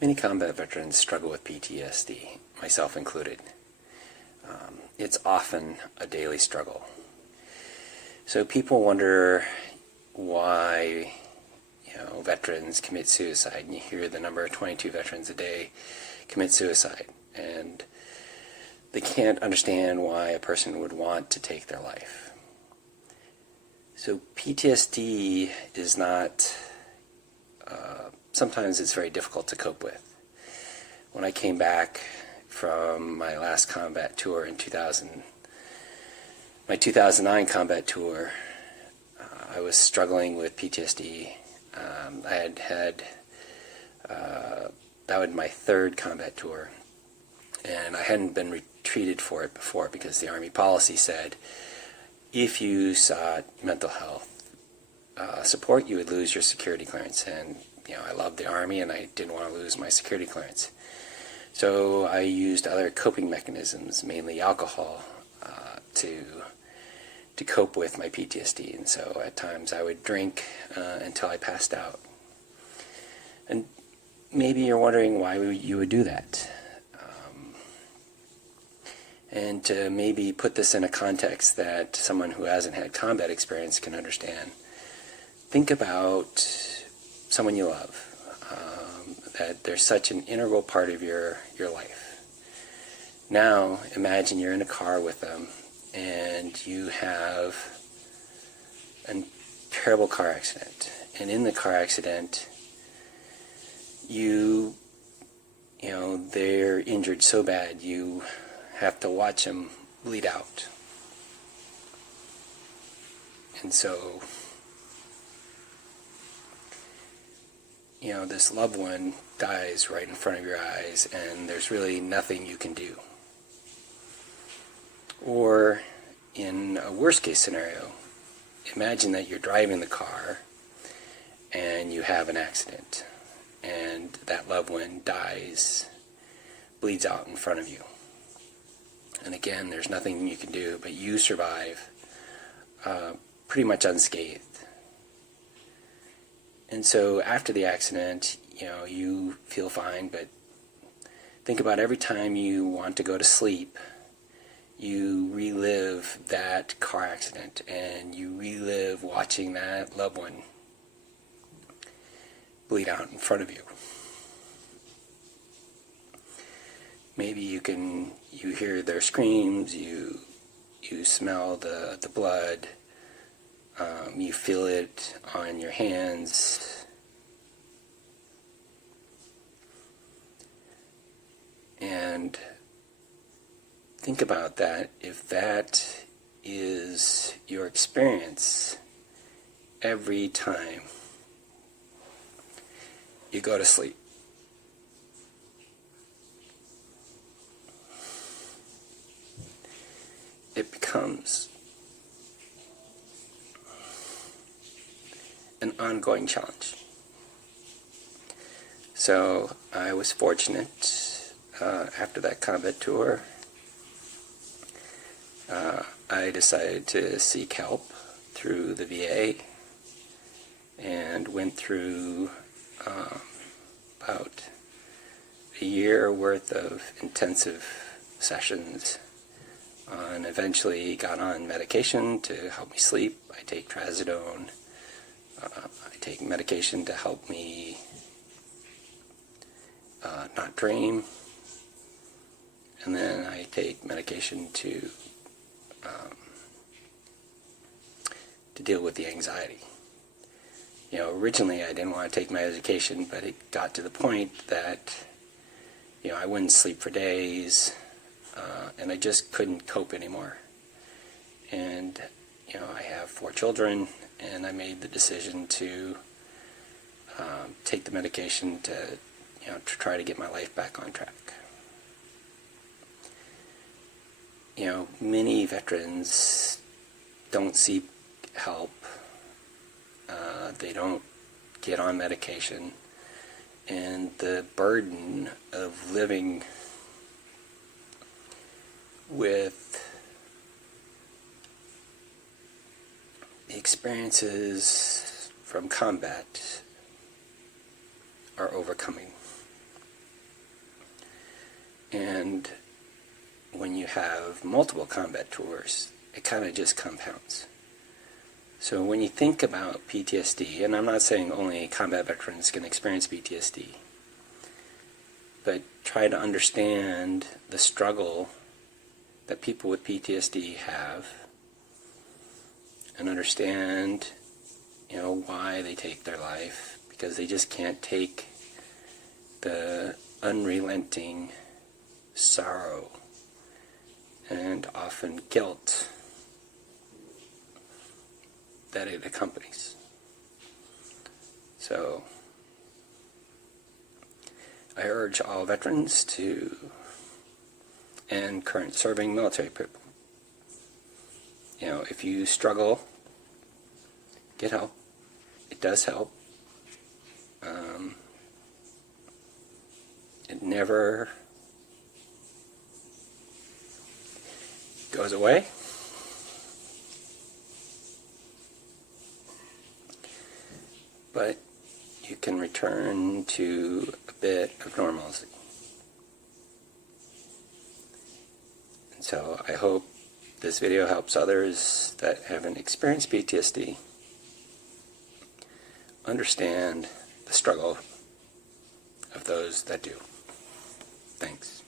Many combat veterans struggle with PTSD, myself included. It's often a daily struggle. So people wonder why veterans commit suicide, and you hear the number of 22 veterans a day commit suicide, and they can't understand why a person would want to take their life. So PTSD is not, sometimes it's very difficult to cope with. When I came back from my last combat tour in my 2009 combat tour, I was struggling with PTSD. I had that was my third combat tour, and I hadn't been treated for it before because the Army policy said if you sought mental health support, you would lose your security clearance. And I loved the Army, and I didn't want to lose my security clearance. So I used other coping mechanisms, mainly alcohol, to cope with my PTSD. And so at times I would drink until I passed out. And maybe you're wondering why you would do that. And to maybe put this in a context that someone who hasn't had combat experience can understand, think about someone you love, that they're such an integral part of your life. Now imagine you're in a car with them and you have a terrible car accident, and in the car accident they're injured so bad you have to watch them bleed out. And so this loved one dies right in front of your eyes, and there's really nothing you can do. Or in a worst case scenario, imagine that you're driving the car and you have an accident, and that loved one dies, bleeds out in front of you. And again, there's nothing you can do, but you survive pretty much unscathed. And so after the accident, you feel fine, but think about every time you want to go to sleep, you relive that car accident, and you relive watching that loved one bleed out in front of you. Maybe you hear their screams, you smell the blood, you feel it on your hands. And think about that. If that is your experience every time you go to sleep, it becomes an ongoing challenge. So I was fortunate after that combat tour. I decided to seek help through the VA and went through about a year worth of intensive sessions, and eventually got on medication to help me sleep. I take trazodone. I take medication to help me not dream, and then I take medication to deal with the anxiety. Originally I didn't want to take my medication, but it got to the point that I wouldn't sleep for days, and I just couldn't cope anymore. And I have 4 children, and I made the decision to take the medication to try to get my life back on track. Many veterans don't seek help. They don't get on medication, and the burden of living with the experiences from combat are overcoming. And when you have multiple combat tours, it kind of just compounds. So when you think about PTSD, and I'm not saying only combat veterans can experience PTSD, but try to understand the struggle that people with PTSD have, and understand, why they take their life, because they just can't take the unrelenting sorrow and often guilt that it accompanies. So I urge all veterans and current serving military people, if you struggle, get help. It does help. It never goes away. But you can return to a bit of normalcy. And so I hope this video helps others that haven't experienced PTSD understand the struggle of those that do. Thanks.